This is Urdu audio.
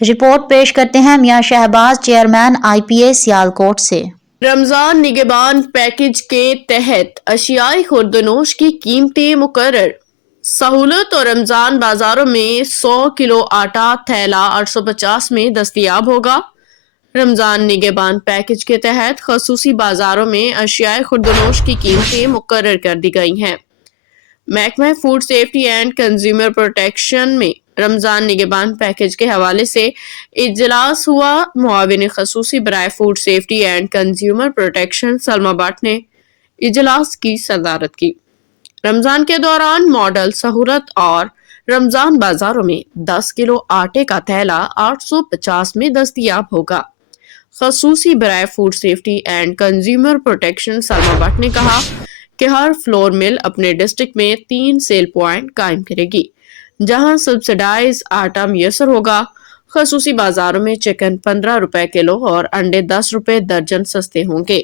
رپورٹ پیش کرتے ہیں میاں شہباز، چیئرمین IPA سیالکوٹ سے۔ رمضان نگہبان پیکیج کے تحت اشیائے خوردنوش کی قیمتیں مقرر۔ سہولت اور رمضان بازاروں میں 100 کلو آٹا تھیلا 850 میں دستیاب ہوگا۔ رمضان نگہبان پیکیج کے تحت خصوصی بازاروں میں اشیائے خوردنوش کی قیمتیں مقرر کر دی گئی ہیں۔ محکمہ food safety and consumer protection میں رمضان نگہبان پیکیج کے حوالے سے اجلاس ہوا۔ معاون خصوصی برائے food safety and consumer protection Salma but نے اجلاس کی صدارت کی۔ رمضان کے دوران ماڈل سہولت اور رمضان بازاروں میں 10 کلو آٹے کا تھیلا 850 میں دستیاب ہوگا۔ خصوصی برائے food safety and consumer protection Salma but نے کہا کہ ہر فلور مل اپنے ڈسٹرکٹ میں 3 سیل پوائنٹ قائم کرے گی جہاں سبسڈائز آٹا میسر ہوگا۔ خصوصی بازاروں میں چکن 15 روپے کلو اور انڈے 10 روپے درجن سستے ہوں گے۔